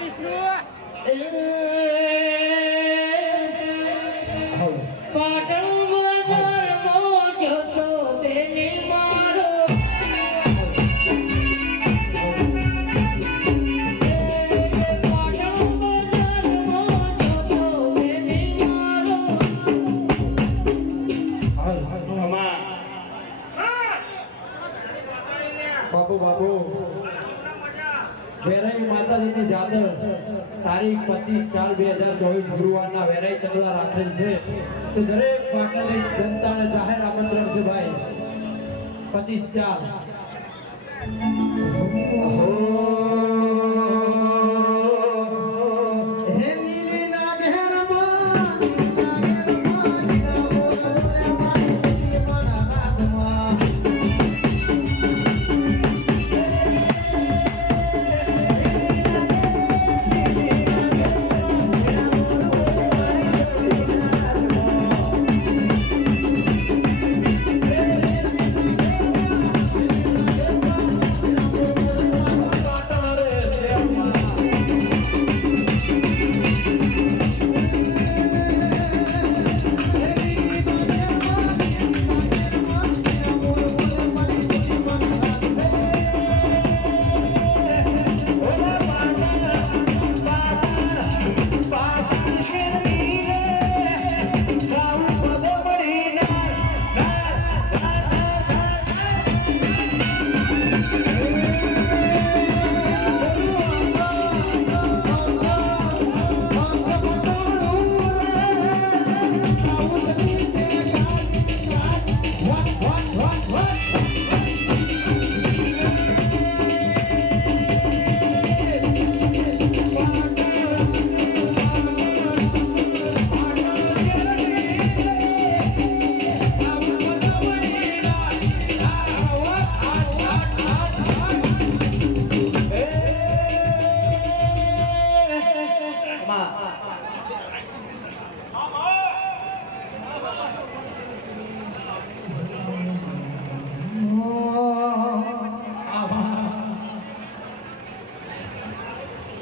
વિષ્ણુ. પાટણ બાપુ બાપુ. વેરાઈ માતાજીની જાદર તારીખ પચીસ ચાર બે હજાર ચોવીસ ગુરુવારના વેરાઈ ચંદ્ર રાખેલ છે. તો દરેક પાટણની જનતાને જાહેર આમંત્રણ છે ભાઈ. પચીસ ચાર. ஆமா